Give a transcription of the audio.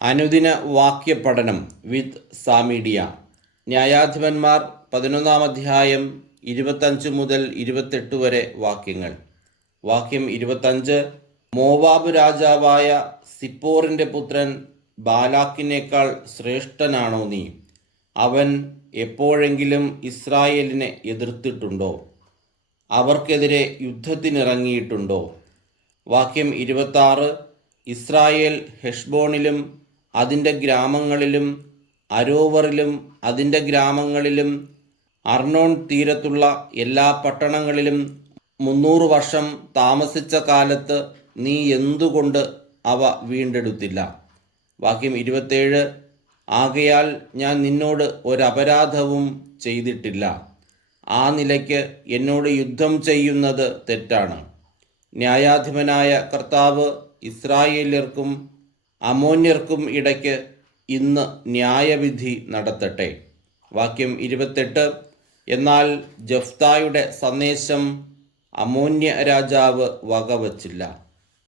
അനുദിന വാക്യപഠനം വിത്ത് സാമീഡിയ. ന്യായാധിപന്മാർ 11 അധ്യായം 25 മുതൽ 28 വരെ വാക്യങ്ങൾ. വാക്യം 25. മോവാബ് രാജാവായ സിപ്പോറിൻ്റെ പുത്രൻ ബാലാക്കിനേക്കാൾ ശ്രേഷ്ഠനാണോ നീ? അവൻ എപ്പോഴെങ്കിലും ഇസ്രായേലിനെ എതിർത്തിട്ടുണ്ടോ? അവർക്കെതിരെ യുദ്ധത്തിനിറങ്ങിയിട്ടുണ്ടോ? വാക്യം 26. ഇസ്രായേൽ ഹെഷ്ബോണിലും അതിൻ്റെ ഗ്രാമങ്ങളിലും അരോവറിലും അതിൻ്റെ ഗ്രാമങ്ങളിലും അർണോൺ തീരത്തുള്ള എല്ലാ പട്ടണങ്ങളിലും 300 വർഷം താമസിച്ച കാലത്ത് നീ എന്തുകൊണ്ട് അവ വീണ്ടെടുത്തില്ല? വാക്യം 27. ആകയാൽ ഞാൻ നിന്നോട് ഒരപരാധവും ചെയ്തിട്ടില്ല. ആ നിലയ്ക്ക് എന്നോട് യുദ്ധം ചെയ്യുന്നത് തെറ്റാണ്. ന്യായാധിപനായ കർത്താവ് ഇസ്രായേല്യർക്കും അമോന്യർക്കും ഇടയ്ക്ക് ഇന്ന് ന്യായവിധി നടത്തട്ടെ. വാക്യം 28. എന്നാൽ ജഫ്തായുടെ സന്ദേശം അമോന്യ രാജാവ് വകവച്ചില്ല.